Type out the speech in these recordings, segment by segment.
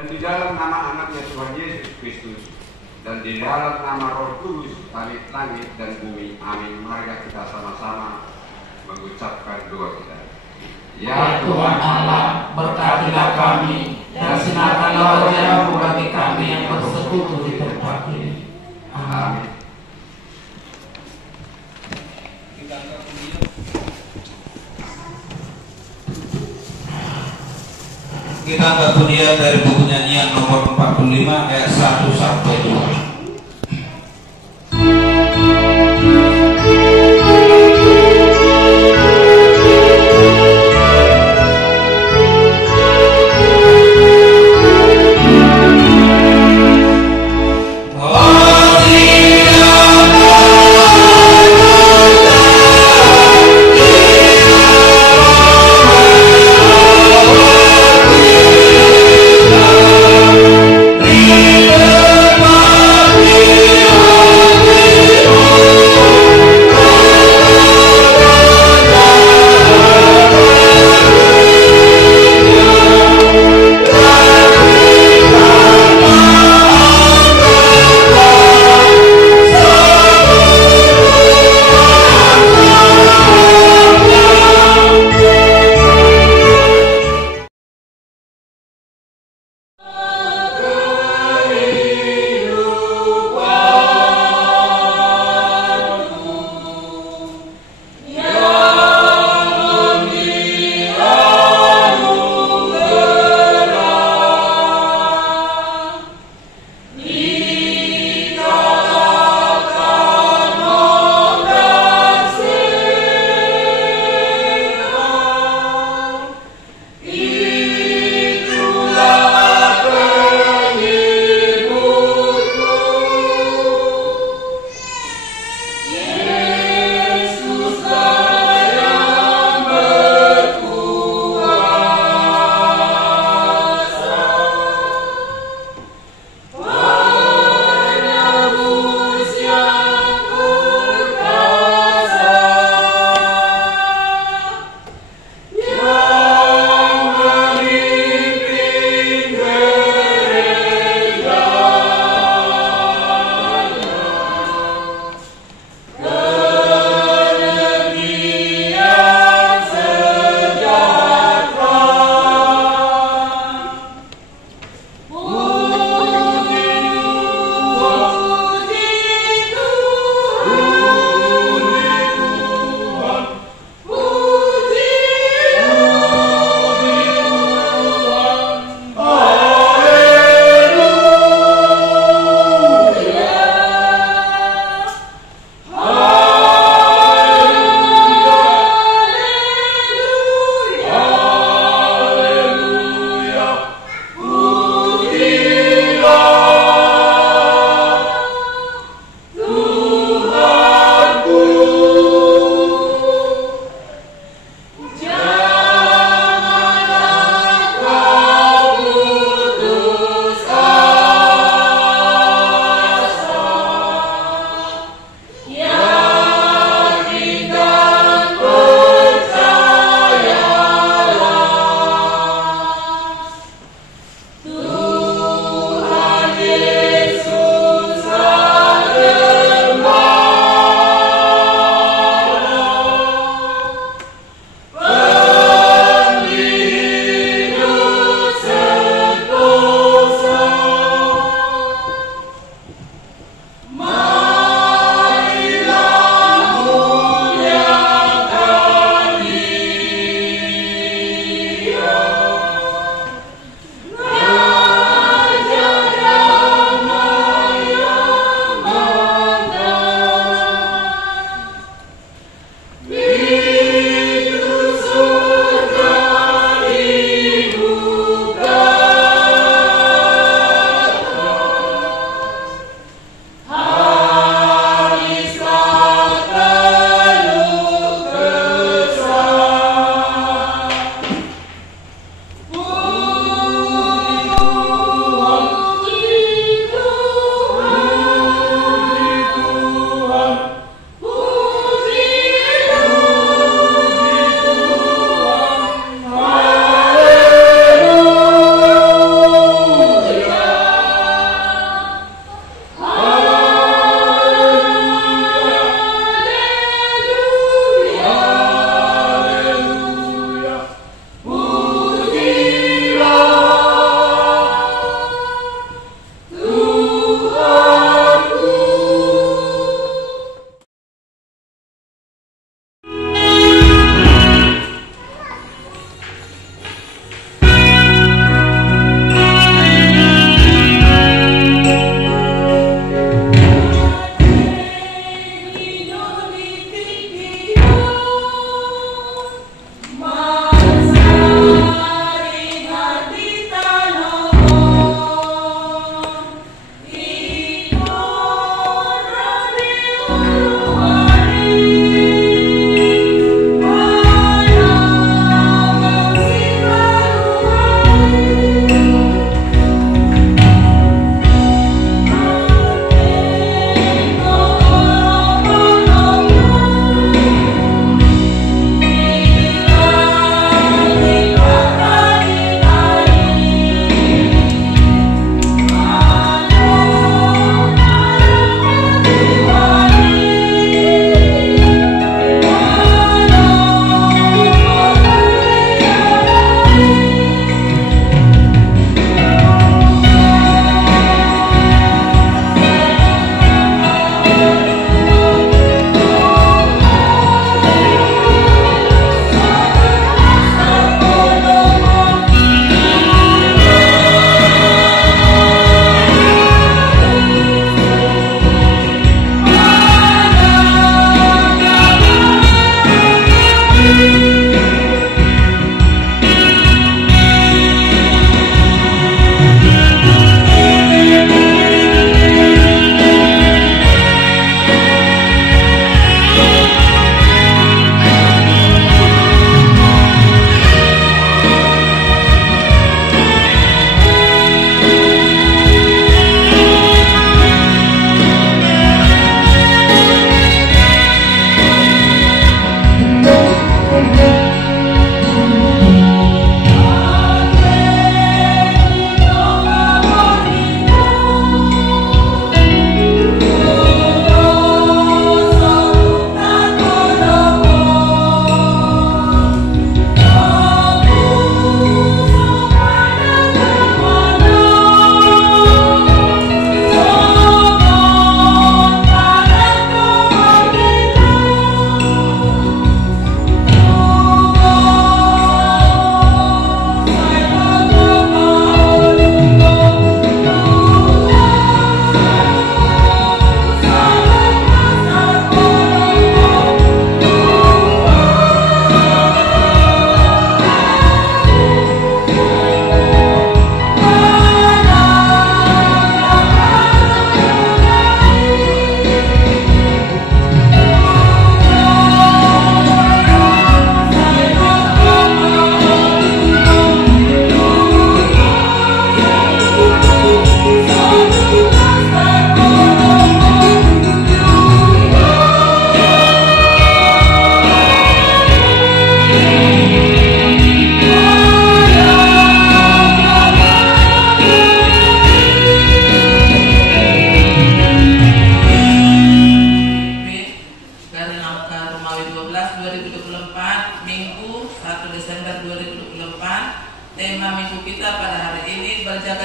dan di dalam nama anaknya Tuhan Yesus Kristus, dan di dalam nama Roh Kudus, langit dan bumi. Amin. Mari kita sama-sama mengucapkan doa kita. Ya Tuhan Allah, berkatilah kami dan sinarkanlah wajah-Mu bagi kami yang bersekutu di tempat ini. Amin. Kita angkat bunyian dari buku nyanyian nomor 45 ayat 1 sampai 2. Bye.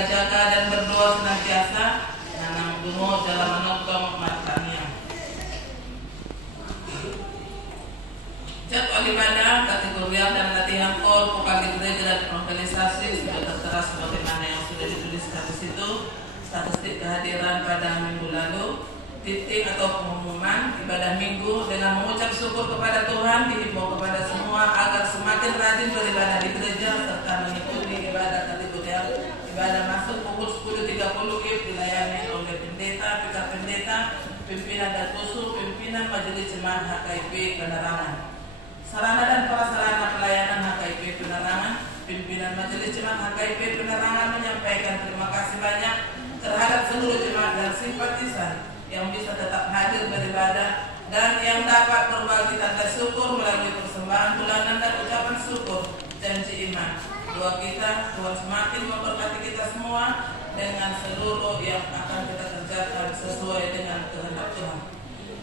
berjaga-jaga dan berdoa senantiasa. Nanang dungo dalam menopang matanya. Jadwal ibadah, kategorial dan latihan kor, vokal gereja dan organisasi sudah tertera sebagaimana yang sudah dituliskan di situ. Statistik kehadiran pada minggu lalu, titik atau pengumuman ibadah minggu dengan mengucap syukur kepada Tuhan, dihimbau kepada semua agar semakin rajin beribadah di gereja serta mengikuti ibadah kategorial. Ibadah masuk pukul 10.30 dilayani oleh pendeta, vicar pendeta, pimpinan dan usul, pimpinan majelis jemaat HKIP penerangan. Sarana dan prasarana pelayanan HKIP penerangan, pimpinan majelis jemaat HKIP penerangan menyampaikan terima kasih banyak terhadap seluruh jemaat dan simpatisan yang bisa tetap hadir beribadah dan yang dapat berbagi tanda syukur melalui persembahan bulanan dan ucapan syukur janji iman. Doa kita, Tuhan semakin memberkati kita semua dengan seluruh yang akan kita kerjakan sesuai dengan kehendak Tuhan.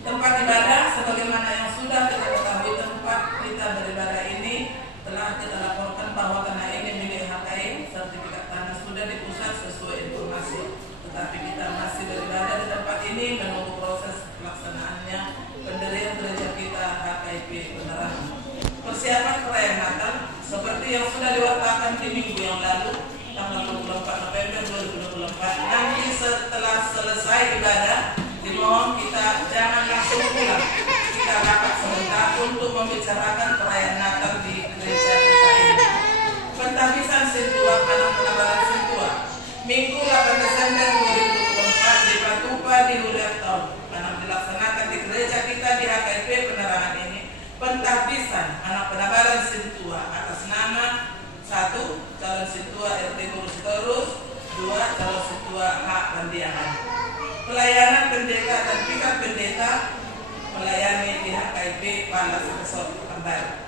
Tempat ibadah sebagaimana yang sudah kita ketahui, tempat kita beribadah ini telah kita laporkan bahwa tanah ini milik HKI, sertifikat tanah sudah dipusat sesuai informasi. Tetapi kita masih beribadah di tempat ini menunggu proses pelaksanaannya pendirian gereja kita HKIP Penerangan. Persiapan perayaan Natal seperti yang sudah diwartakan di minggu yang lalu tanggal 24 November 2024. Nanti setelah selesai ibadah dimohon kita jangan langsung pulang. Kita rapat sebentar untuk membicarakan perayaan Natal di gereja kita ini. Pentahbisan Sintua, Anak Penabaran Sintua, Minggu 8 Desember 2024 di Patupa di Huriat Tahun. Karena dilaksanakan di gereja kita di HKIP Penerangan ini. Pentahbisan Anak Penabaran Sintua atas nama 1. Calon Sintua RT Ngurus Terus, 2. Calon Sintua H. Pandiangan. Pelayanan pendeta dan vicar pendeta melayani di HKIP Palas Resort Kembar.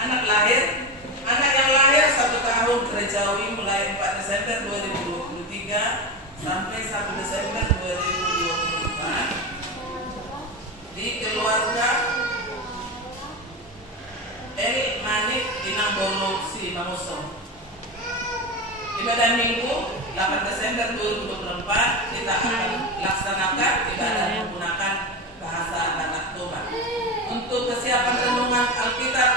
Anak yang lahir 1 tahun gerejawi mulai 4 Desember 2023 sampai 1 Desember 2024 di keluarga El Manik di Nambolo Si Mangusong. Ibadah Minggu 8 Desember 2024 kita akan laksanakan ibadah menggunakan bahasa Batak Toba. Untuk kesiapan renungan Alkitab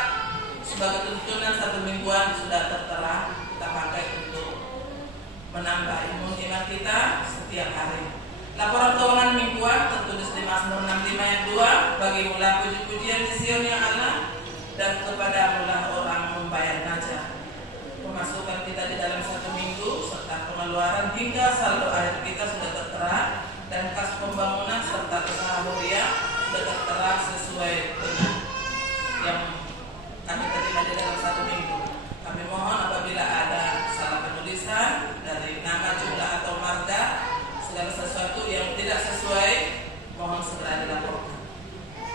sebagai tuntunan 1 mingguan sudah tertera, kita pakai untuk menambah iman kita setiap hari. Laporan keuangan mingguan tertulis di Mazmur 65 ayat 2, bagi mula puji-pujian di Sion ya Allah dan kepada mula orang membayar najah. Pemasukan kita di dalam 1 minggu serta pengeluaran hingga saldo akhir kita sudah tertera dan kas pembangunan serta usaha mulia sudah tertera sesuai dengan yang kami terima di dalam 1 minggu. Kami mohon apabila ada salah penulisan dari nama, jumlah atau marga, segala sesuatu yang tidak sesuai mohon segera dilaporkan.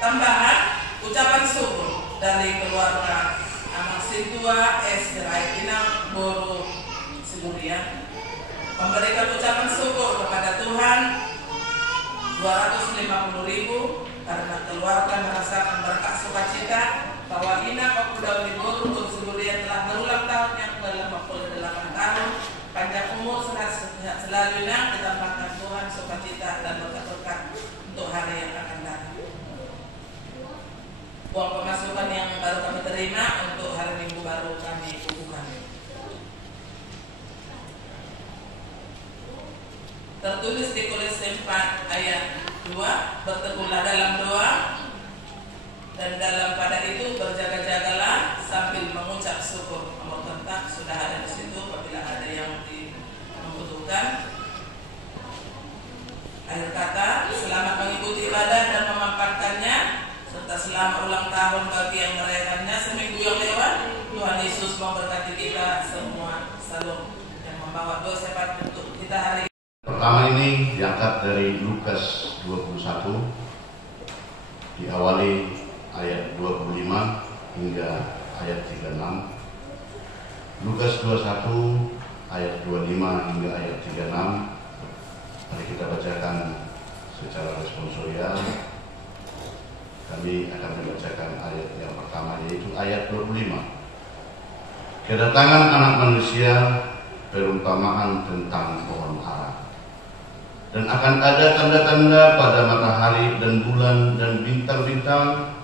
Tambahan ucapan syukur dari keluarga Anak Sintua S. Gerai Inang Boro Siburian memberikan ucapan syukur kepada Tuhan 250.000 karena keluarga merasakan berkat sukacita bahwa Inang Okudauli Boro Siburian telah berulang tahun yang ke-58 tahun. Panjang umur, sehat selalu Inang, ditambahkan Tuhan sukacita dan berkat-berkat untuk hari yang akan datang. Uang pemasukan yang baru kami terima untuk hari Minggu baru kami bukukan. Tertulis di Kolose 4 ayat 2, berteguhlah dalam doa dan dalam pada itu berjaga-jagalah sambil mengucap syukur. Nomor kontak sudah ada di situ apabila ada yang membutuhkan. Akhir kata, selamat mengikuti ibadah dan memampatkannya serta selamat ulang tahun bagi yang merayakannya seminggu yang lewat. Tuhan Yesus memberkati kita semua. Salam yang membawa doa sepat untuk kita hari ini. Pertama ini diangkat dari Lukas 21, diawali ayat 25 hingga ayat 36. Lukas 21 ayat 25 hingga ayat 36. Mari kita bacakan secara responsorial. Kami akan membacakan ayat yang pertama, yaitu ayat 25. Kedatangan anak manusia perumpamaan tentang pohon ara. Dan akan ada tanda-tanda pada matahari dan bulan dan bintang-bintang,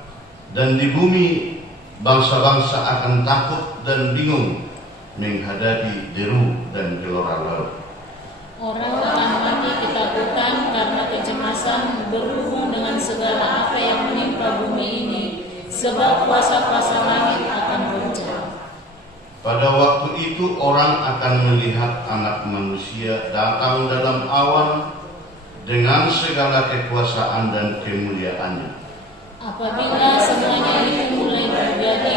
dan di bumi bangsa-bangsa akan takut dan bingung menghadapi deru dan gelora laut. Orang akan mati ketakutan karena kecemasan berhubung dengan segala apa yang menimpa bumi ini, sebab kuasa-kuasa langit akan goncang. Pada waktu itu orang akan melihat Anak Manusia datang dalam awan dengan segala kekuasaan dan kemuliaannya. Apabila semuanya itu mulai terjadi,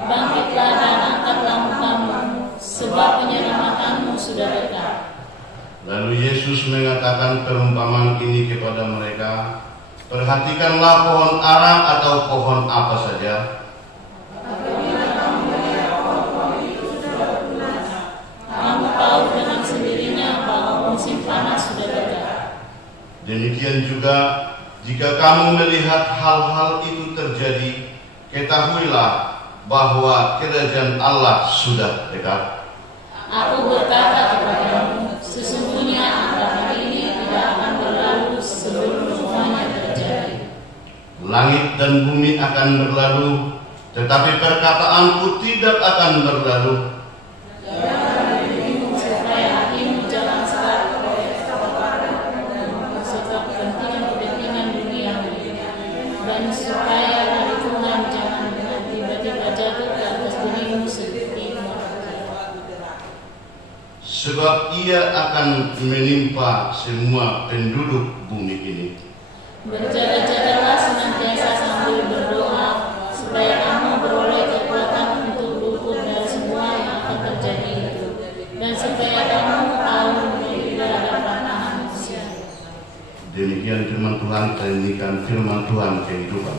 bangkitlah dan angkatlah mukamu, sebab penyelamatanmu sudah dekat. Lalu Yesus mengatakan perumpamaan ini kepada mereka, perhatikanlah pohon ara atau pohon apa saja. Kamu tahu dengan sendirinya bahwa musim panas sudah dekat. Demikian juga, jika kamu melihat hal-hal itu terjadi, ketahuilah bahwa kerajaan Allah sudah dekat. Aku berkata kepadamu, sesungguhnya angka ini tidak akan berlalu sebelum semuanya terjadi. Langit dan bumi akan berlalu, tetapi perkataanku tidak akan berlalu. Supaya hatimu jangan salah sebab kepentingan dunia, dan supaya hari Tuhan jangan tiba-tiba jatuh ke atas dirimu seperti Sebab ia akan menimpa semua penduduk bumi ini. Berjaga-jagalah senantiasa sambil berdoa, supaya kamu beroleh kekuatan untuk luput dari semua yang akan terjadi itu, dan supaya kamu tahu tidak ada pernah manusia. Demikian firman Tuhan, demikian firman Tuhan kehidupan.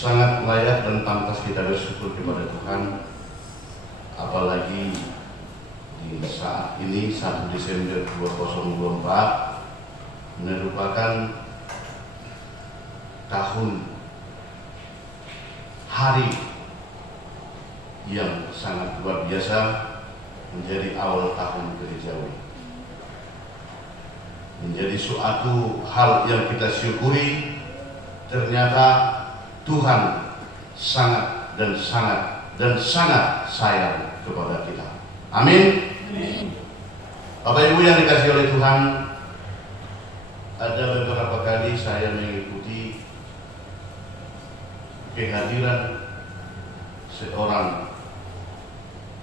Sangat layak dan pantas kita bersyukur kepada Tuhan, apalagi di saat ini 1 Desember 2024 merupakan tahun hari yang sangat luar biasa, menjadi awal tahun gerejawi, menjadi suatu hal yang kita syukuri. Ternyata Tuhan sangat dan sangat sayang kepada kita. Amin. Bapak Ibu yang dikasihi oleh Tuhan, ada beberapa kali saya mengikuti kehadiran seorang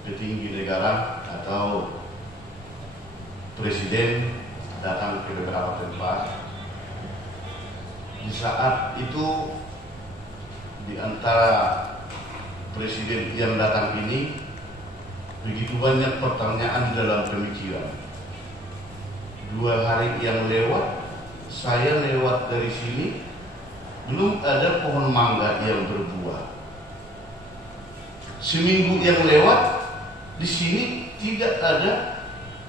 petinggi negara atau presiden datang ke beberapa tempat. Di saat itu, di antara presiden yang datang ini, begitu banyak pertanyaan dalam pemikiran. 2 hari yang lewat, saya lewat dari sini, belum ada pohon mangga yang berbuah. Seminggu yang lewat, di sini tidak ada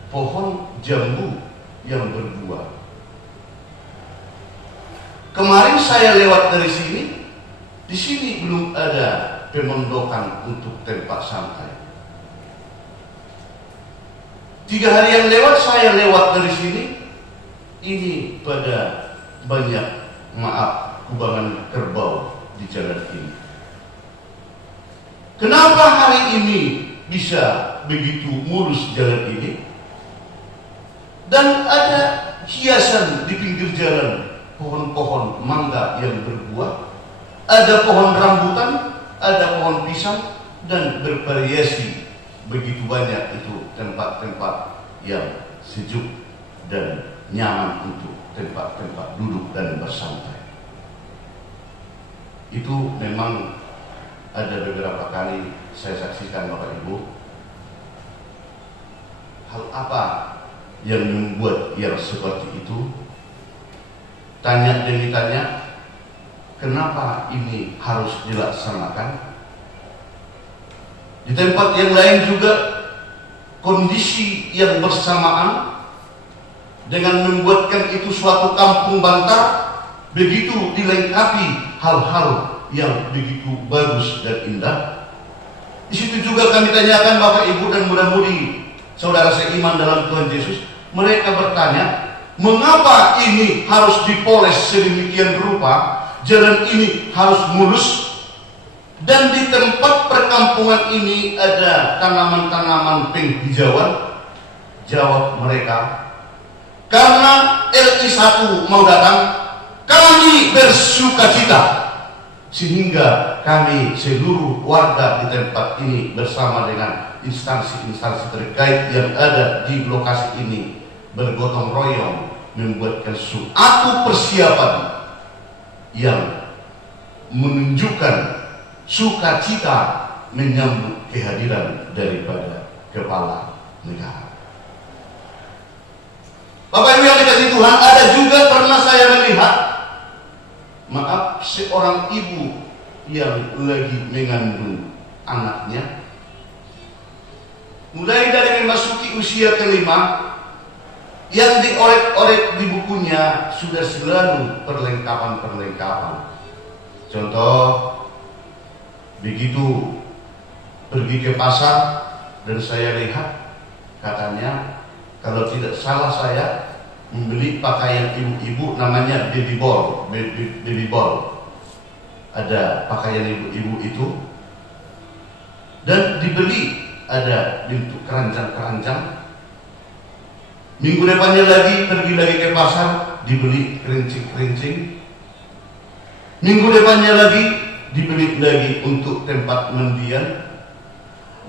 pohon jambu yang berbuah. Kemarin saya lewat dari sini, di sini belum ada pemondokan untuk tempat santai. 3 hari yang lewat saya lewat dari sini, ini pada banyak, maaf, kubangan kerbau di jalan ini. Kenapa hari ini bisa begitu mulus jalan ini, dan ada hiasan di pinggir jalan, pohon-pohon mangga yang berbuah, ada pohon rambutan, ada pohon pisang, dan bervariasi begitu banyak itu tempat-tempat yang sejuk dan nyaman untuk tempat-tempat duduk dan bersantai. Itu memang ada beberapa kali saya saksikan Bapak Ibu. Hal apa yang membuat yang seperti itu? Tanya demi tanya, kenapa ini harus dilaksanakan? Di tempat yang lain juga kondisi yang bersamaan dengan membuatkan itu suatu kampung bantar begitu dilengkapi hal-hal yang begitu bagus dan indah. Di situ juga kami tanyakan Bapak Ibu dan mudah-mudi saudara seiman dalam Tuhan Yesus. Mereka bertanya, mengapa ini harus dipoles sedemikian rupa? Jalan ini harus mulus, dan di tempat perkampungan ini ada tanaman-tanaman penghijauan. Jawab mereka, karena RI1 mau datang, kami bersuka cita, sehingga kami seluruh warga di tempat ini bersama dengan instansi-instansi terkait yang ada di lokasi ini bergotong royong membuatkan suatu persiapan yang menunjukkan sukacita menyambut kehadiran daripada kepala negara. Bapak Ibu yang dikasihi Tuhan, ada juga pernah saya melihat, maaf, seorang ibu yang lagi mengandung anaknya, mulai dari memasuki usia kelima, yang diorek-orek di bukunya sudah selalu perlengkapan-perlengkapan. Contoh, begitu pergi ke pasar dan saya lihat, katanya kalau tidak salah saya membeli pakaian ibu-ibu namanya baby ball. Ada pakaian ibu-ibu itu, dan dibeli ada bentuk keranjang-keranjang. Minggu depannya lagi pergi lagi ke pasar, dibeli kerincing-kerincing. Minggu depannya lagi dibeli lagi untuk tempat mandian.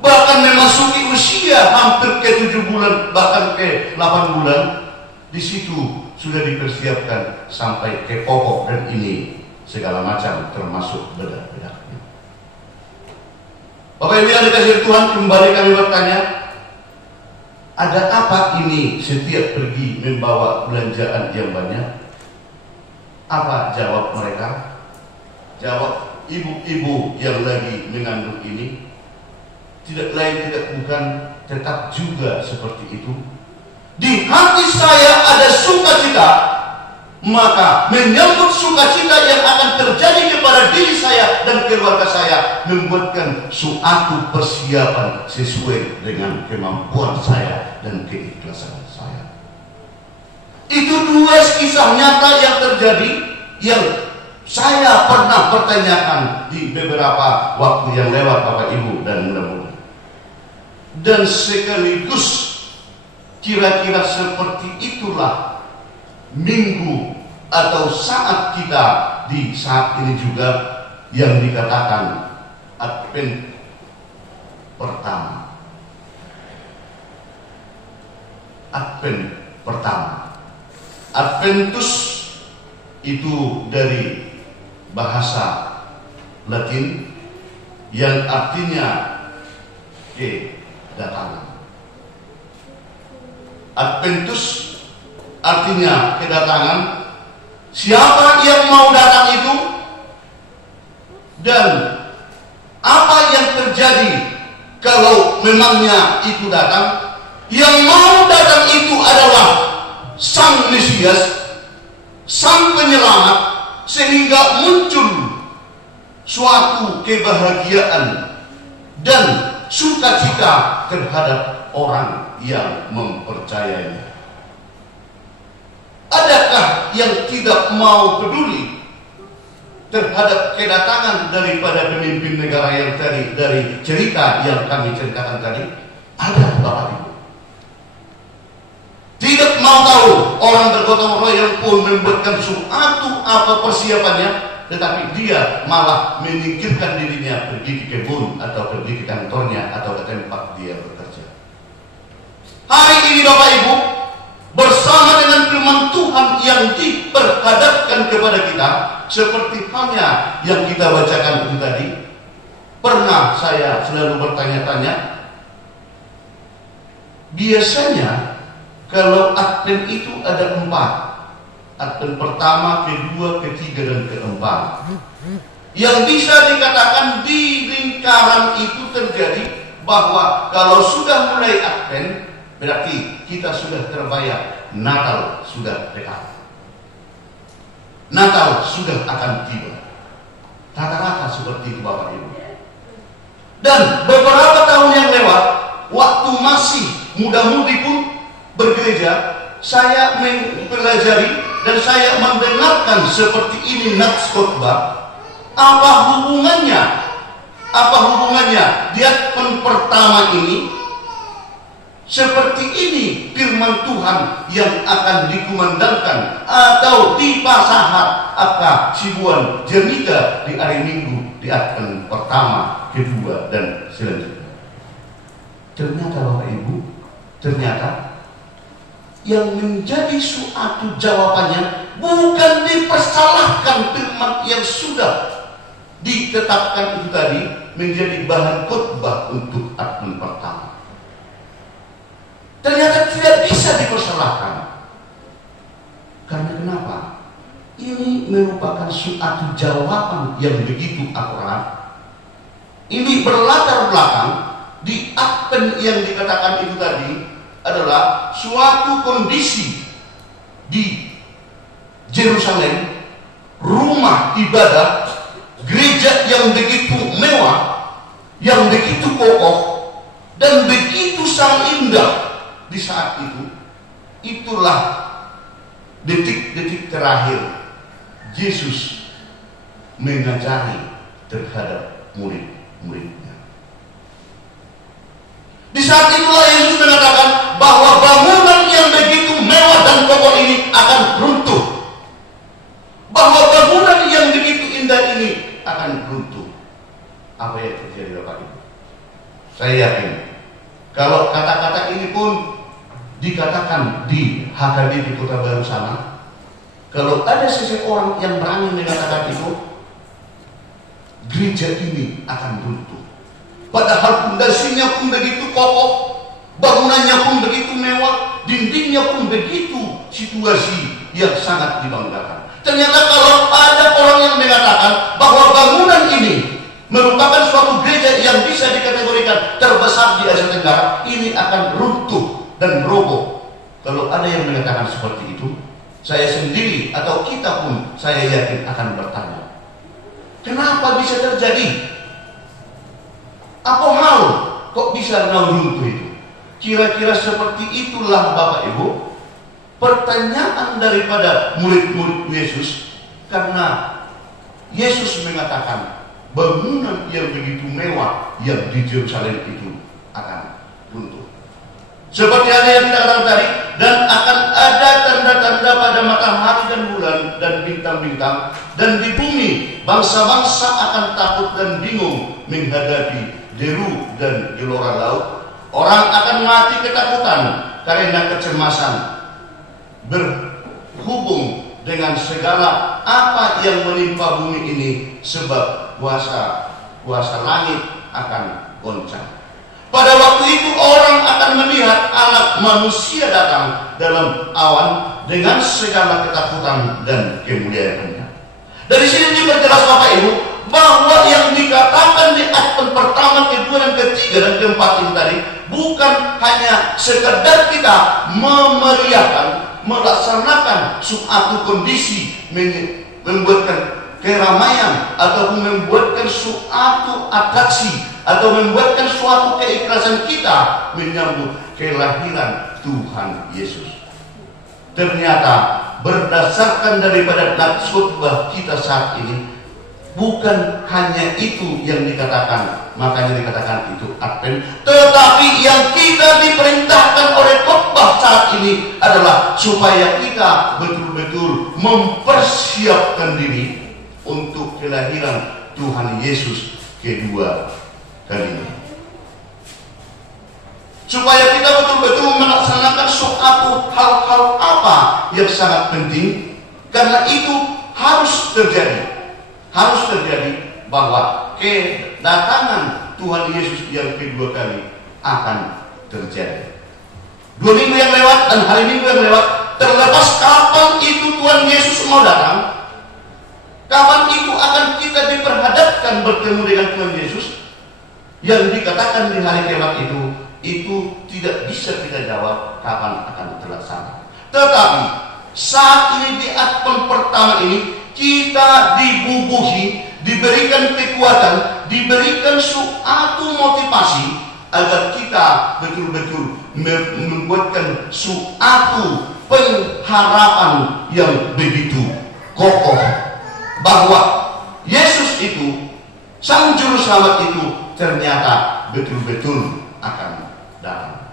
Bahkan memasuki usia hampir ke 7 bulan, bahkan ke 8 bulan, di situ sudah dipersiapkan sampai ke popok dan ini segala macam termasuk bedak-bedaknya. Bapak Ibu yang dikasihi Tuhan, kembali kami bertanya, ada apa ini setiap pergi membawa belanjaan yang banyak? Apa jawab mereka? Jawab ibu-ibu yang lagi mengandung ini, tidak lain tidak bukan tetap juga seperti itu. Di hati saya ada sukacita, maka menyambut sukacita yang akan terjadi kepada diri saya dan keluarga saya, membuatkan suatu persiapan sesuai dengan kemampuan saya dan keikhlasan saya. Itu dua kisah nyata yang terjadi, yang saya pernah pertanyakan di beberapa waktu yang lewat Bapak Ibu dan mudah-mudahan. Dan sekaligus kira-kira seperti itulah minggu atau saat kita di saat ini juga yang dikatakan Advent pertama. Advent pertama. Adventus itu dari bahasa Latin yang artinya kedatangan. Adventus artinya kedatangan. Siapa yang mau datang itu, dan apa yang terjadi kalau memangnya itu datang. Yang mau datang itu adalah Sang Mesias, Sang Penyelamat, sehingga muncul suatu kebahagiaan dan sukacita terhadap orang yang mempercayainya. Adakah yang tidak mau peduli terhadap kedatangan daripada pemimpin negara yang tadi, dari cerita yang kami ceritakan tadi? Ada Bapak Ibu. Tidak mau tahu orang bergotong royong pun membuatkan suatu apa persiapannya, tetapi dia malah menyingkirkan dirinya pergi ke kebun atau pergi ke kantornya atau ke tempat dia bekerja. Hari ini Bapak Ibu, bersama dengan firman Tuhan yang diperhadapkan kepada kita, seperti halnya yang kita bacakan itu tadi, pernah saya selalu bertanya-tanya, biasanya kalau Advent itu ada 4. Advent pertama, kedua, ketiga, dan keempat. Yang bisa dikatakan di lingkaran itu terjadi bahwa kalau sudah mulai Advent, berarti kita sudah terbayang Natal sudah dekat. Natal sudah akan tiba. Rata-rata seperti itu Bapak Ibu. Dan beberapa tahun yang lewat, waktu masih muda-mudi pun bergereja, saya mempelajari dan saya mendengarkan seperti ini nats khotbah. Apa hubungannya di Advent pertama ini? Seperti ini firman Tuhan yang akan dikumandangkan atau dipasahat akan sibuan jernita di hari Minggu di Advent pertama, kedua, dan selanjutnya. Ternyata Bapak Ibu, yang menjadi suatu jawabannya bukan dipersalahkan firman yang sudah ditetapkan itu tadi menjadi bahan khotbah untuk Advent pertama. Ternyata tidak bisa dipersalahkan. Karena kenapa? Ini merupakan suatu jawaban yang begitu akurat. Ini berlatar belakang di Advent yang dikatakan itu tadi adalah suatu kondisi di Yerusalem, rumah ibadah, gereja yang begitu mewah, yang begitu kokoh, dan begitu sangat indah. Di saat itu, itulah detik-detik terakhir Yesus mengajari terhadap murid-muridnya. Di saat itulah Yesus mengatakan bahwa bangunan yang begitu mewah dan kokoh ini akan runtuh. Bahwa bangunan yang begitu indah ini akan runtuh. Apa yang terjadi Bapak Ibu? Saya yakin kalau kata-kata ini pun dikatakan di HKD di Kota Baru sana, kalau ada seseorang yang berani mengatakan itu, gereja ini akan runtuh. Padahal pondasinya pun begitu kokoh, bangunannya pun begitu mewah, dindingnya pun begitu situasi yang sangat dibanggakan. Ternyata kalau ada orang yang mengatakan bahwa bangunan ini merupakan suatu gereja yang bisa dikategorikan terbesar di Asia Tenggara, ini akan runtuh dan roboh. Kalau ada yang mengatakan seperti itu, saya sendiri atau kita pun saya yakin akan bertanya, kenapa bisa terjadi? Apa hal kok bisa runtuh itu? Kira-kira seperti itulah Bapak Ibu pertanyaan daripada murid-murid Yesus, karena Yesus mengatakan bangunan yang begitu mewah yang di Yerusalem itu akan runtuh. Seperti ada yang kita katakan tadi, dan akan ada tanda-tanda pada matahari dan bulan dan bintang-bintang, dan di bumi bangsa-bangsa akan takut dan bingung menghadapi deru dan gelora laut. Orang akan mati ketakutan karena kecemasan berhubung dengan segala apa yang menimpa bumi ini, sebab kuasa langit akan goncang. Pada waktu itu orang akan melihat Anak Manusia datang dalam awan dengan segala ketakutan dan kemuliaannya. Dari sini diperjelas Bapak Ibu bahwa yang dikatakan di Advent pertama, kedua, dan ketiga, dan keempat ini tadi bukan hanya sekedar kita memeriahkan, melaksanakan suatu kondisi, membuatkan keramaian atau membuatkan suatu atraksi atau membuatkan suatu keikhlasan kita menyambut kelahiran Tuhan Yesus. Ternyata berdasarkan daripada nats khotbah kita saat ini, bukan hanya itu yang dikatakan, makanya dikatakan itu Advent, tetapi yang kita diperintahkan oleh khotbah saat ini adalah supaya kita betul-betul mempersiapkan diri untuk kelahiran Tuhan Yesus kedua kalinya. Supaya kita betul-betul melaksanakan suatu hal-hal apa yang sangat penting, karena itu harus terjadi bahwa kedatangan Tuhan Yesus yang kedua kali akan terjadi. 2 minggu yang lewat dan hari Minggu yang lewat, terlepas kapan itu Tuhan Yesus mau datang, kapan itu akan kita diperhadapkan bertemu dengan Tuhan Yesus, yang dikatakan di hari kiamat itu tidak bisa kita jawab kapan akan terlaksana. Tetapi saat ini di Advent pertama ini kita dibubuhi, diberikan kekuatan, diberikan suatu motivasi agar kita betul-betul membuatkan suatu pengharapan yang begitu kokoh bahwa Yesus itu, Sang Juru Selamat itu ternyata betul-betul akan datang.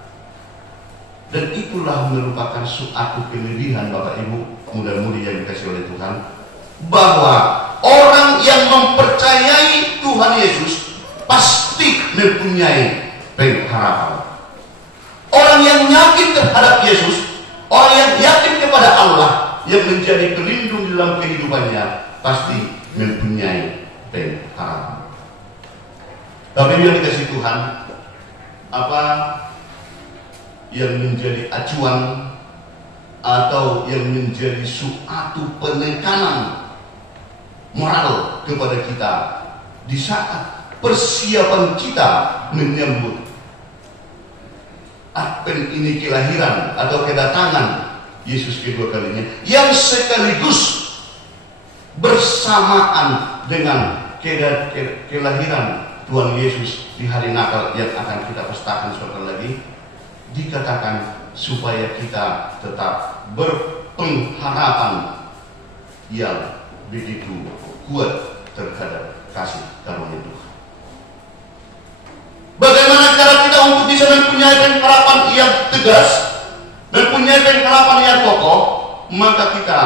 Dan itulah merupakan suatu kelebihan Bapak Ibu muda-mudi yang dikasih oleh Tuhan, bahwa orang yang mempercayai Tuhan Yesus pasti mempunyai pengharapan. Orang yang yakin terhadap Yesus, orang yang yakin kepada Allah yang menjadi pelindung dalam kehidupannya, pasti mempunyai pengharapan. Tapi yang dikasih Tuhan, apa yang menjadi acuan atau yang menjadi suatu penekanan moral kepada kita di saat persiapan kita menyambut Advent ini, kelahiran atau kedatangan Yesus kedua kalinya, yang sekaligus bersamaan dengan kelahiran Tuhan Yesus di hari Natal yang akan kita pestakan sebentar lagi, dikatakan supaya kita tetap berpengharapan yang begitu kuat terhadap kasih karunia Tuhan. Bagaimana cara kita untuk bisa mempunyai pengharapan yang tegas, mempunyai pengharapan yang kokoh? Maka kita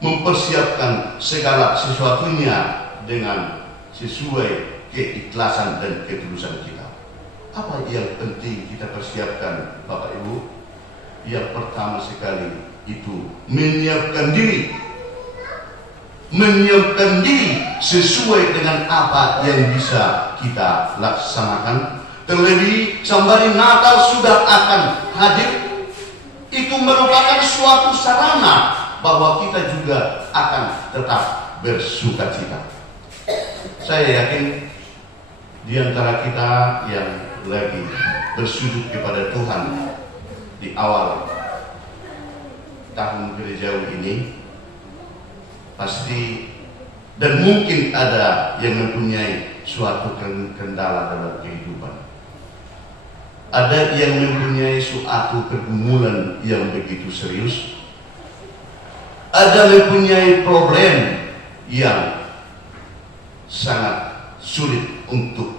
mempersiapkan segala sesuatunya dengan sesuai keikhlasan dan ketulusan kita. Apa yang penting kita persiapkan Bapak Ibu? Yang pertama sekali itu menyiapkan diri sesuai dengan apa yang bisa kita laksanakan. Terlebih sembari Natal sudah akan hadir, itu merupakan suatu sarana bahwa kita juga akan tetap bersukacita. Saya yakin di antara kita yang lagi bersujud kepada Tuhan di awal tahun gerejawi ini, pasti dan mungkin ada yang mempunyai suatu kendala dalam kehidupan. Ada yang mempunyai suatu pergumulan yang begitu serius. Ada mempunyai problem yang sangat sulit untuk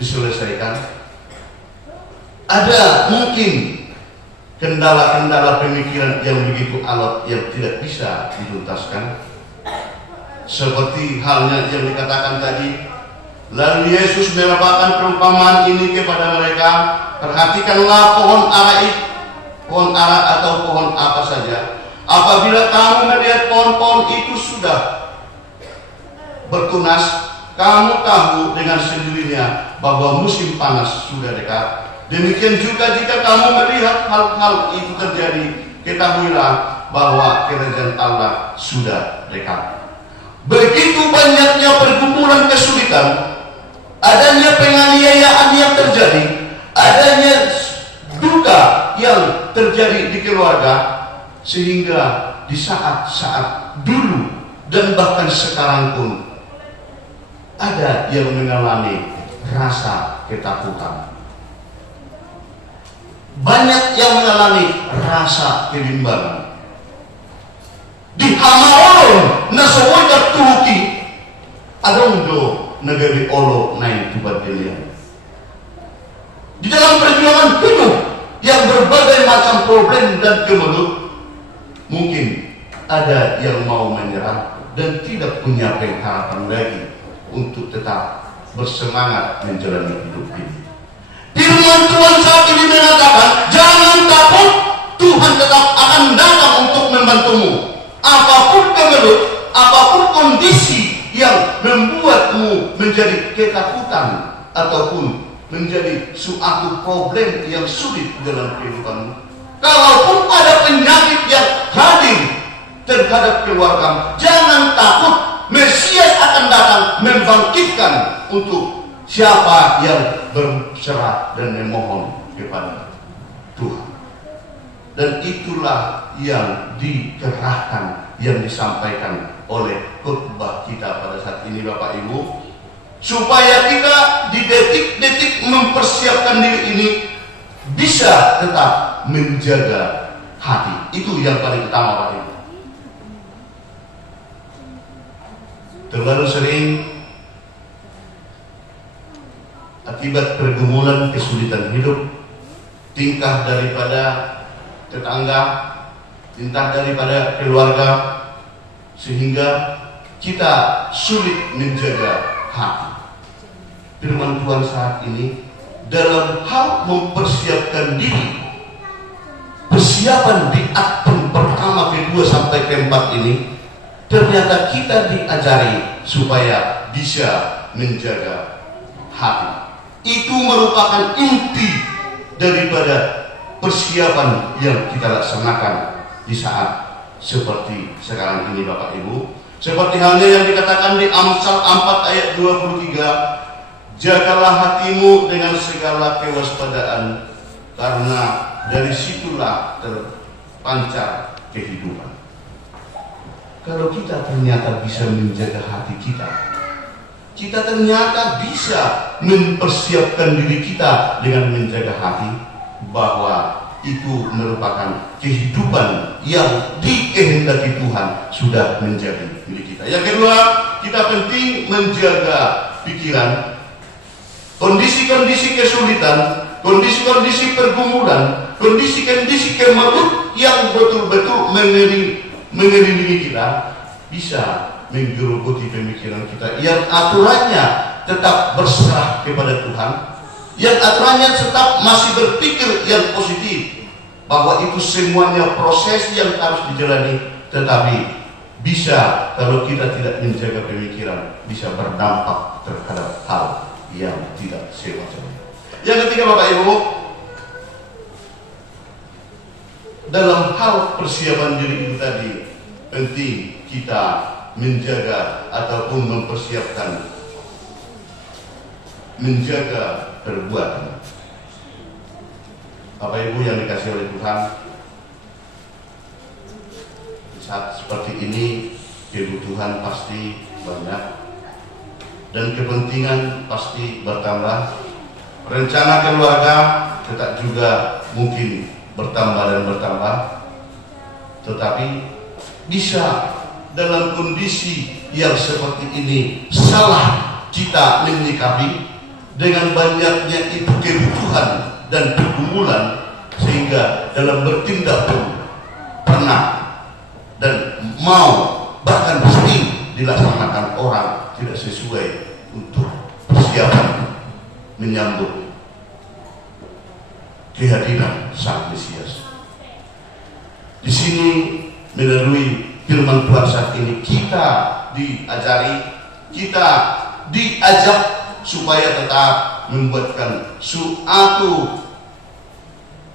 diselesaikan. Ada mungkin kendala-kendala pemikiran yang begitu alot yang tidak bisa dituntaskan. Seperti halnya yang dikatakan tadi, lalu Yesus melakukan perumpamaan ini kepada mereka. Perhatikanlah pohon ara atau pohon apa saja. Apabila kamu melihat pohon-pohon itu sudah bertunas, kamu tahu dengan sendirinya bahwa musim panas sudah dekat. Demikian juga jika kamu melihat hal-hal itu terjadi, ketahuilah bahwa kerajaan Allah sudah dekat. Begitu banyaknya pergumulan kesulitan, adanya penganiayaan yang terjadi, adanya duka yang terjadi di keluarga, sehingga di saat-saat dulu dan bahkan sekarang pun ada yang mengalami rasa ketakutan. Banyak yang mengalami rasa kebimbangan. Dihamar nasowoy kartuluki adong do nagabi olo nain tubat kalian. Di dalam perjuangan hidup yang berbagai macam problem dan kemelut, mungkin ada yang mau menyerah dan tidak punya pengharapan lagi untuk tetap bersemangat menjalani hidup ini. Firman Tuhan saat ini mengatakan, jangan takut, Tuhan tetap akan datang untuk membantumu. Apapun kemelut, apapun kondisi yang membuatmu menjadi ketakutan ataupun menjadi suatu problem yang sulit dalam kehidupanmu. Kalaupun ada penyakit yang hadir terhadap keluarga, jangan takut. Mesias akan datang membangkitkan untuk siapa yang berserah dan memohon kepada Tuhan. Dan itulah yang dikerahkan, yang disampaikan oleh khotbah kita pada saat ini, Bapak Ibu, supaya kita di detik-detik mempersiapkan diri ini bisa tetap menjaga hati. Itu yang paling utama, Bapak Ibu. Terlalu sering akibat pergumulan kesulitan hidup, tingkah daripada tetangga, tingkah daripada keluarga, sehingga kita sulit menjaga hati. Firman Tuhan saat ini dalam hal mempersiapkan diri, persiapan di akten pertama, kedua sampai keempat ini, ternyata kita diajari supaya bisa menjaga hati. Itu merupakan inti daripada persiapan yang kita laksanakan di saat seperti sekarang ini, Bapak Ibu. Seperti halnya yang dikatakan di Amsal 4 ayat 23, jagalah hatimu dengan segala kewaspadaan, karena dari situlah terpancar kehidupan. Kalau kita ternyata bisa menjaga hati kita, kita ternyata bisa mempersiapkan diri kita dengan menjaga hati, bahwa itu merupakan kehidupan yang dikehendaki Tuhan sudah menjadi milik kita. Yang kedua, kita penting menjaga pikiran. Kondisi-kondisi kesulitan, kondisi-kondisi pergumulan, kondisi-kondisi kemelut yang betul-betul mengelilingi kita bisa menggerogoti pemikiran kita, yang aturannya tetap berserah kepada Tuhan, yang aturannya tetap masih berpikir yang positif, bahwa itu semuanya proses yang harus dijalani, tetapi bisa, kalau kita tidak menjaga pemikiran, bisa berdampak terhadap hal yang tidak sewajarnya. Yang ketiga, Bapak Ibu, dalam hal persiapan diri itu tadi, penting kita menjaga ataupun mempersiapkan, menjaga perbuatan. Bapak Ibu yang dikasihi oleh Tuhan, saat seperti ini kebutuhan pasti banyak dan kepentingan pasti bertambah. Rencana keluarga tetap juga mungkin bertambah dan bertambah, tetapi bisa dalam kondisi yang seperti ini salah kita menyikapi dengan banyaknya itu kebutuhan dan pergumulan, sehingga dalam bertindak pun pernah dan mau bahkan pasti dilaksanakan orang tidak sesuai untuk persiapan menyambut kehadiran Sang Mesias. Di sini melalui firman Tuhan saat ini kita diajari, kita diajak supaya tetap membuatkan suatu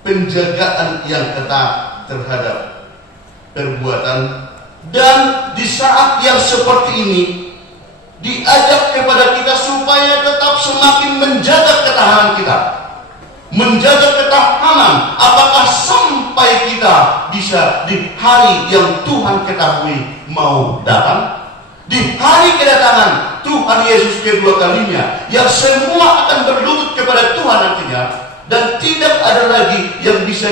penjagaan yang ketat terhadap perbuatan, dan di saat yang seperti ini diajak kepada kita supaya tetap semakin menjaga ketahanan kita, menjaga ketahanan apakah sampai kita bisa di hari yang Tuhan ketahui mau datang, di hari kedatangan Tuhan Yesus kedua kalinya, yang semua akan berlutut kepada Tuhan nantinya, dan tidak ada lagi yang bisa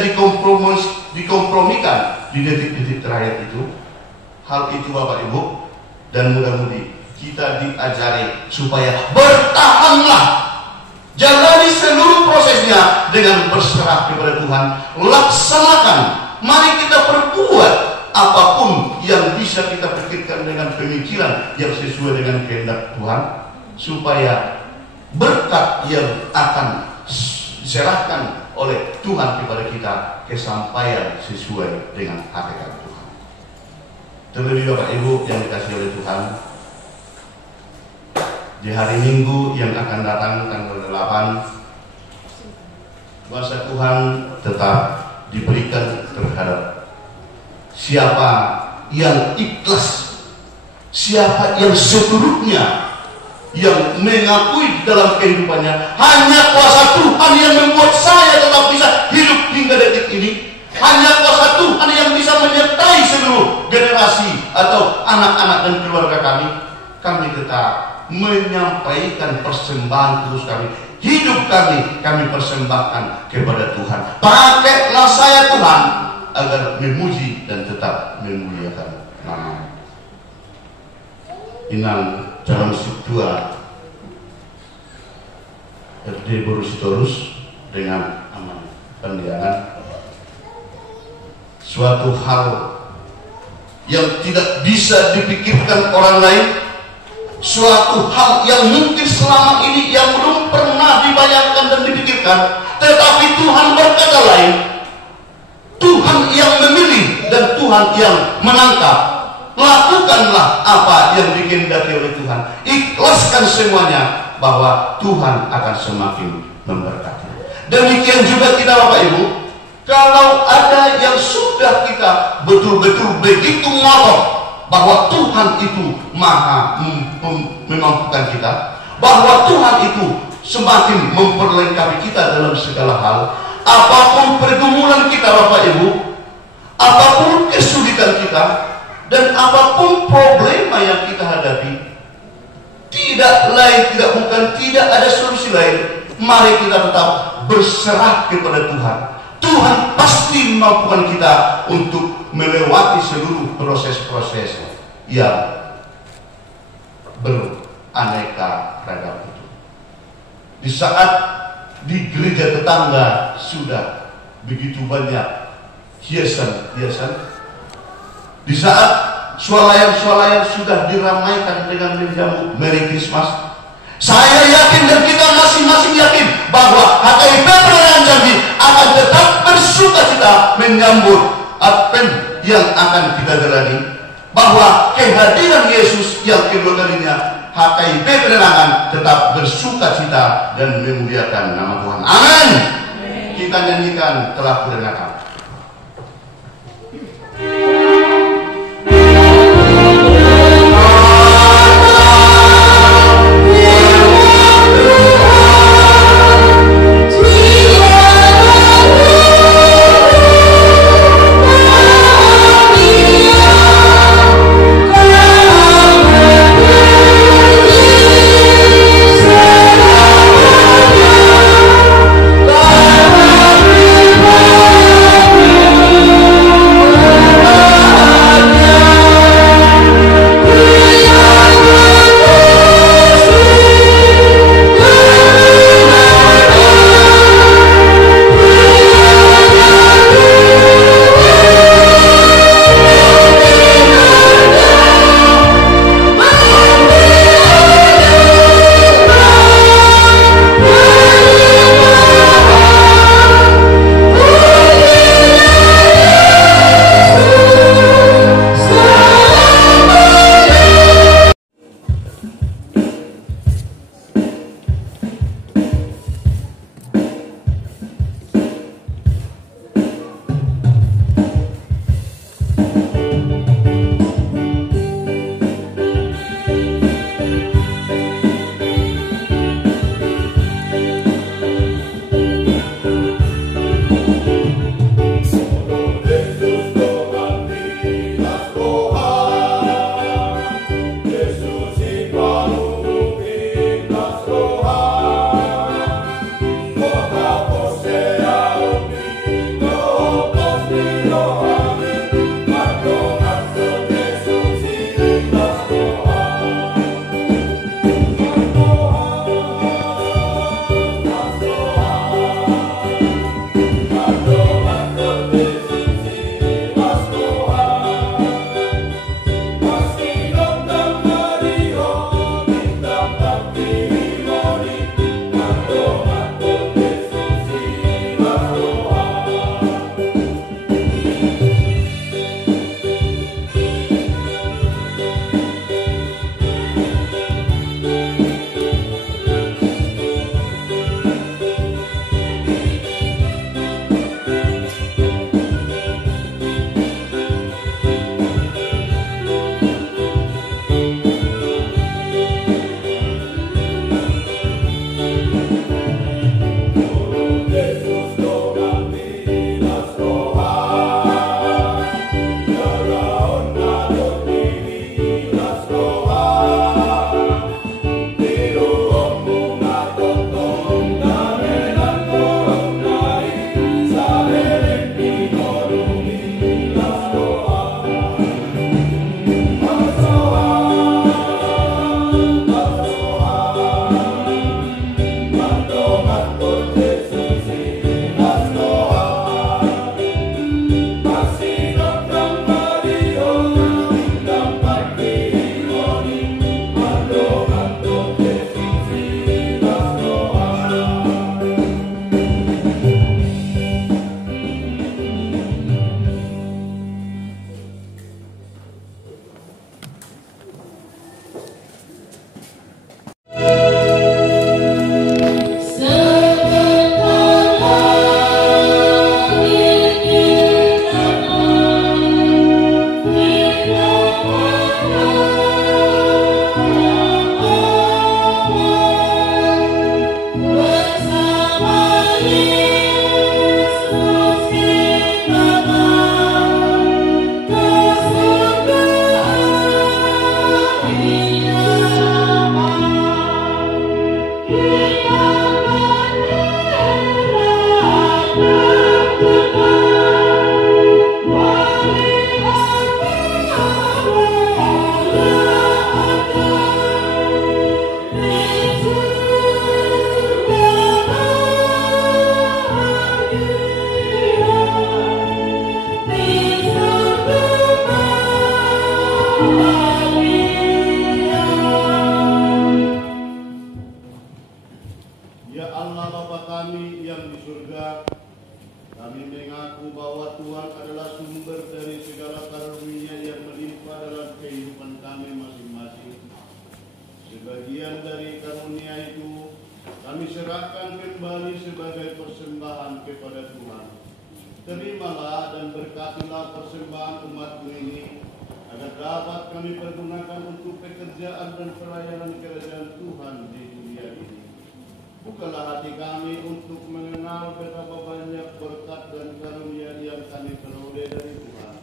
dikompromikan di detik-detik terakhir itu. Hal itu, Bapak Ibu, dan muda-mudi kita diajari supaya bertahanlah, jalani seluruh prosesnya dengan berserah kepada Tuhan, laksanakan. Mari kita perbuat apapun yang bisa kita pikirkan dengan pemikiran yang sesuai dengan kehendak Tuhan, supaya berkat yang akan diserahkan oleh Tuhan kepada kita kesampaian sesuai dengan hakikat Tuhan. Terlebih Bapak Ibu yang dikasihi oleh Tuhan, di hari Minggu yang akan datang tanggal 8, kuasa Tuhan tetap diberikan terhadap siapa yang ikhlas, siapa yang seturutnya, yang mengakui dalam kehidupannya hanya kuasa Tuhan yang membuat saya tetap bisa hidup hingga detik ini. Hanya kuasa Tuhan yang bisa menyertai seluruh generasi atau anak-anak dan keluarga kami. Kami tetap menyampaikan persembahan khusus kami. Hidup kami persembahkan kepada Tuhan. Pakailah saya Tuhan agar memuji dan tetap memuliakan nama. Inang dalam Subtua RD Borusitorus dengan aman pendiangan, suatu hal yang tidak bisa dipikirkan orang lain, suatu hal yang mungkin selama ini yang belum pernah dibayangkan dan dipikirkan, tetapi Tuhan berkata lain. Tuhan yang memilih dan Tuhan yang menangkap. Lakukanlah apa yang dikehendaki oleh Tuhan. Ikhlaskan semuanya, bahwa Tuhan akan semakin memberkati. Demikian juga kita Bapak Ibu, kalau ada yang sudah kita betul-betul begitu ngotot bahwa Tuhan itu maha memampukan kita, bahwa Tuhan itu semakin memperlengkapi kita dalam segala hal, apapun pergumulan kita Bapak Ibu, apapun kesulitan kita, dan apapun problema yang kita hadapi, tidak ada solusi lain. Mari kita tetap berserah kepada Tuhan. Tuhan pasti memampukan kita untuk melewati seluruh proses-proses yang beraneka ragam itu. Di saat di gereja tetangga sudah begitu banyak hiasan-hiasan, di saat swalayan-swalayan sudah diramaikan dengan menjamu Merry Christmas, saya yakin dan kita masing-masing yakin bahwa HKIP Penerangan Jambi akan tetap bersukacita menyambut Advent yang akan kita jalani, bahwa kehadiran Yesus yang kedua kalinya, HKIP Penerangan tetap bersukacita dan memuliakan nama Tuhan. Amin. Kita nyanyikan Telah Kudengarkan. Bye. Kami mengaku bahwa Tuhan adalah sumber dari segala karunia yang melimpah dalam kehidupan kami masing-masing. Sebagian dari karunia itu kami serahkan kembali sebagai persembahan kepada Tuhan. Terimalah dan berkatilah persembahan umat-Mu ini, agar dapat kami pergunakan untuk pekerjaan dan pelayanan kerajaan Tuhan di dunia ini. Bukalah hati kami untuk mengenal betapa banyak berkat dan karunia yang kami peroleh dari Tuhan,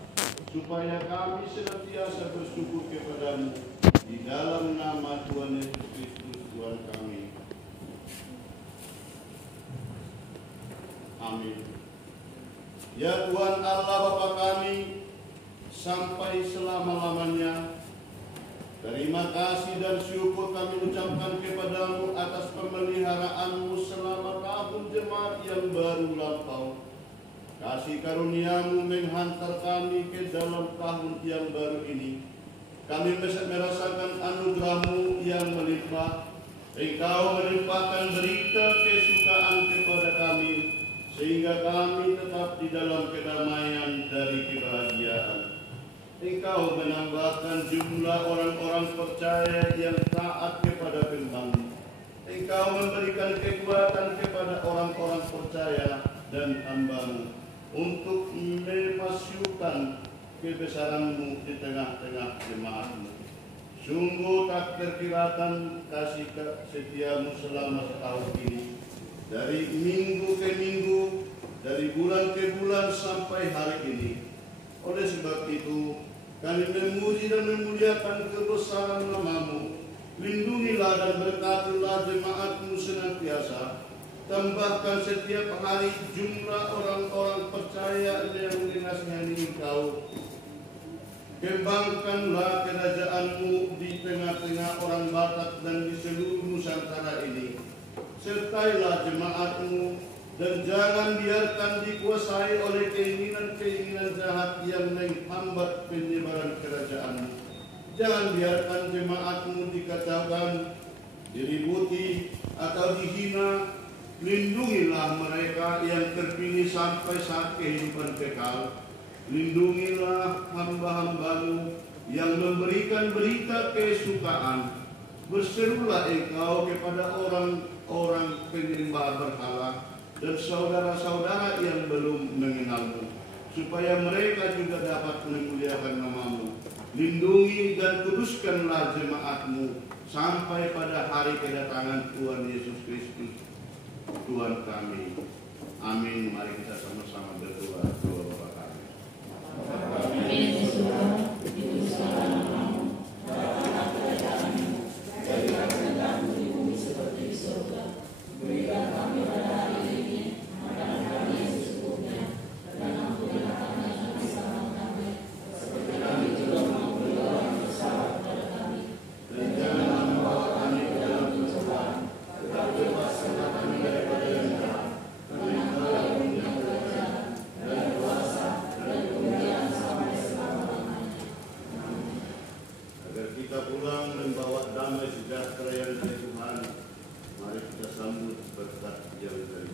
supaya kami senantiasa bersyukur kepada-Mu di dalam nama Tuhan Yesus Kristus Tuhan kami. Amin. Ya Tuhan Allah Bapa kami, sampai selama-lamanya, terima kasih dan syukur kami ucapkan kepada-Mu atas pemeliharaan-Mu selama tahun jemaat yang baru lampau. Kasih karunia-Mu menghantar kami ke dalam tahun yang baru ini. Kami merasakan anugerah-Mu yang melimpah. Engkau melimpahkan berita kesukaan kepada kami, sehingga kami tetap di dalam kedamaian dari kebahagiaan. Engkau menambahkan jumlah orang-orang percaya yang taat kepada firman-Mu. Engkau memberikan kekuatan kepada orang-orang percaya dan hamba-Mu untuk memasyurkan kebesaran-Mu di tengah-tengah jemaat-Mu. Sungguh tak terkirakan kasih setia-Mu selama setahun ini. Dari minggu ke minggu, dari bulan ke bulan sampai hari ini. Oleh sebab itu, kami memuji dan memuliakan kebesaran nama-Mu. Lindungilah dan berkatilah jemaat-Mu senantiasa. Tambahkan setiap hari jumlah orang-orang percaya yang dinasihani Engkau. Kembangkanlah kerajaan-Mu di tengah-tengah orang Batak dan di seluruh Nusantara ini. Sertailah jemaat-Mu, dan jangan biarkan dikuasai oleh keinginan-keinginan jahat yang menghambat penyebaran kerajaan-Mu. Jangan biarkan jemaat-Mu dikacaukan, diributi, atau dihina. Lindungilah mereka yang terpilih sampai saat kehidupan kekal. Lindungilah hamba-hamba-Mu yang memberikan berita kesukaan. Berserulah Engkau kepada orang-orang penyembah berhala dan saudara-saudara yang belum mengenal-Mu, supaya mereka juga dapat memuliakan nama-Mu. Lindungi dan kuduskanlah jemaat-Mu sampai pada hari kedatangan Tuhan Yesus Kristus Tuhan kami. Amin. Mari kita sama-sama berdoa kepada Bapa kami. Amin. Dikuduskanlah nama-Mu, datanglah kerajaan-Mu, jadilah kehendak-Mu di bumi seperti di surga. Berikan kami pada hari ini makanan kami yang secukupnya, dan ampunilah kami yang kesalahan kami, seperti kami juga mengampuni orang yang bersalah kepada kami. Dan janganlah membawa kami ke dalam pencobaan, tetapi lepaskanlah kami daripada yang jahat. Karena Engkau yang punya kerajaan dan kuasa dan kemuliaan sampai selama-lamanya. Amin. Agar kita pulang membawa damai sejahtera yang dari Tuhan, mari kita sambut berkat yang dari